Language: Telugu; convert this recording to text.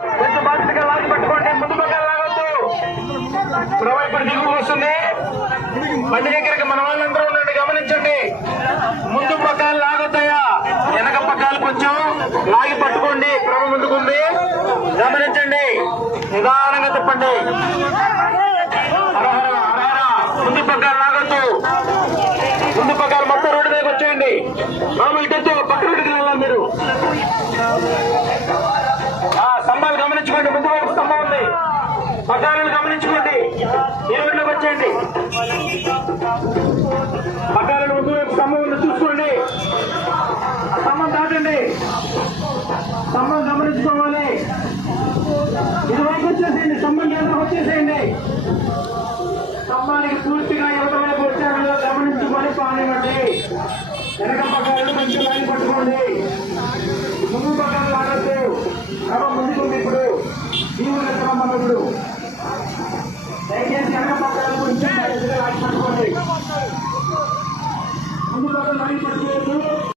కొంచెం బాధ్యతగా లాగి పట్టుకోండి, ముందు పక్కన లాగొద్దు. ఇప్పుడు దిగువ వస్తుంది. బండి దగ్గరికి మన వాళ్ళందరూ ఉండండి, గమనించండి. ముందు పక్కలు లాగొద్దాయా, వెనక పక్కలు కొంచెం లాగి పట్టుకోండి. ప్రభు ముందుకుంది, గమనించండి. నిదానంగా తిప్పండి. ముందు పక్కలు లాగొద్దు. ముందు పక్కలు మొత్తం రోడ్డు మీదకి వచ్చేయండి. బాబు ఇటు పక్క రోడ్డుకి వెళ్ళాలి మీరు. స్తంభాలు గమనించుకోండి, ముందు వైపు స్తంభం ఉంది. పట్టాలను గమనించుకోండి, ఈ రోడ్లోకి వచ్చేయండి. పట్టాలను ముందు వైపు స్తంభం ఉంది, చూసుకోండి. స్తంభం దాటండి, స్తంభం గమనించుకోవాలి. ఇటువైపు వచ్చేసేయండి, స్తంభం కేంద్రం వచ్చేసేయండి. స్తంభానికి పూర్తిగా యువత వైపు వచ్చారో గమనించుకొని పానివ్వండి. వెనక పట్టాలను కొంచెం లైన్ పట్టుకోండి. ముందు పట్టాలు లాగద్దు. ముందుకుంది ఇప్పుడు జీవుల క్రమప్పుడు దయచేసి వెనక పట్టాలు కొంచెం లాగి పట్టుకోండి. ముందు పట్టాలు లైన్ పట్టుకోండి.